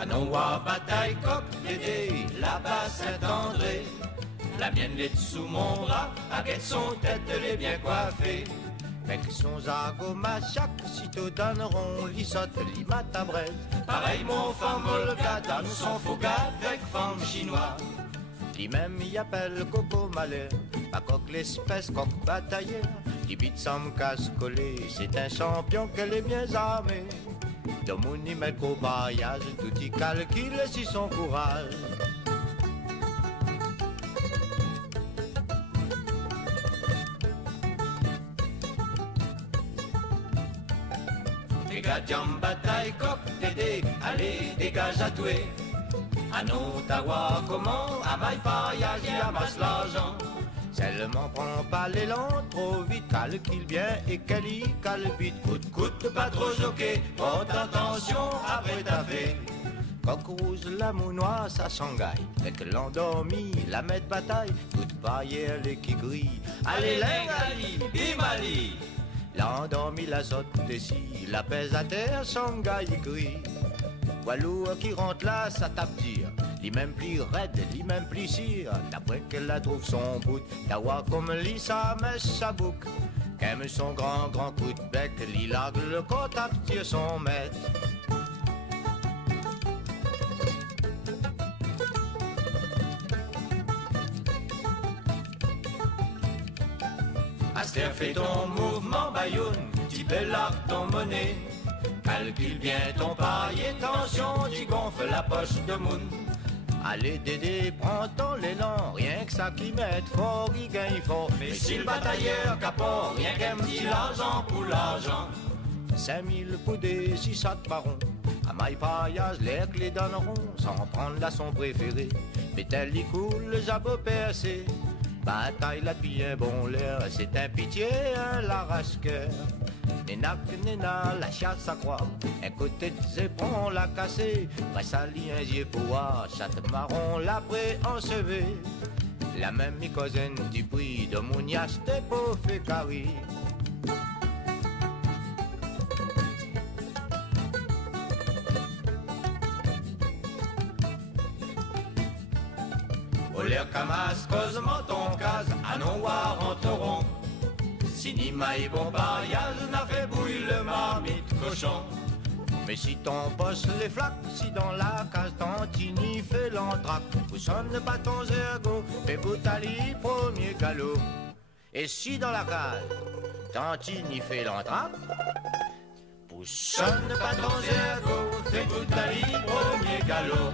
Anoa, bataille, coq, Dédé, là-bas Saint-André. La mienne l'est sous mon bras, avec son tête, elle est bien coiffée. Avec son zago machac, sitôt donneront l'issotte, limata braise. Pareil mon femme Olga, donne son fougat avec femme chinois. Lui-même y appelle Coco Malheur, à coq l'espèce coq batailleur. Qui bite sans casse collé, c'est un champion qu'elle est bien armée. Dans mon met qu'au bailliage, tout y calcule si son courage. Dégage en bataille, coq, Dédé, allez, dégage à tuer. À Ottawa, comment, à Maïpaillage, il amasse l'argent. Seulement prends pas l'élan trop vite, calcule bien et qu'elle y calvite. Coûte, pas trop choqué, porte attention après ta fait. Coq rouge, la mounoise, ça Shanghai. Avec l'endormi, la met de bataille, toute barrière, les qui grille. Allez, l'engali, bimali. L'endormi, la saute d'ici, la pèse à terre, Shanghai crie. Walou qui rentre là, ça tape dire. Li même plus raide, li même plus cire. D'après qu'elle la trouve son bout, d'avoir comme li sa mèche sa boucle. Qu'aime son grand coup de bec, li largue le côte à tire son maître. Aster, fais ton mouvement, Bayoun, tu l'arc ton monnaie. Calcule bien ton paille, attention, tu gonfles la poche de Moune. Allez Dédé, prends ton l'élan, rien que ça qui mette fort, il gagne fort. Mais si le batailleur capot, rien qu'un petit l'argent pour l'argent. 5000 poudés, 600 barons, à Maïpaillage, l'air que les donneront, sans prendre la son préférée. Mais tel y coule, le jabot percé. Bataille là depuis un bon l'air, c'est un pitié, un l'arrache-cœur. Nénac, néna, la chasse à croix, un côté de zépron l'a cassé, Vassali, un yeux pour voir, chatte marron, l'a pré-ensevé. La même mi-cousin du prix de Mounias, t'es pauvre fait carré. Au l'air camas, cosement ton case, à Noir rentreront. Si ni maï bon pariage n'a fait bouillir le marmite cochon. Mais si ton poste les flaques, si dans la case Tantini fait l'entraque, vous sonne pas ton ergot, fais Boutali premier galop. Et si dans la case Tantini fait l'entraque, vous sonne pas ton ergot, fais Boutali premier galop.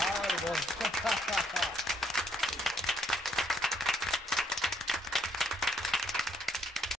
Ah, bon.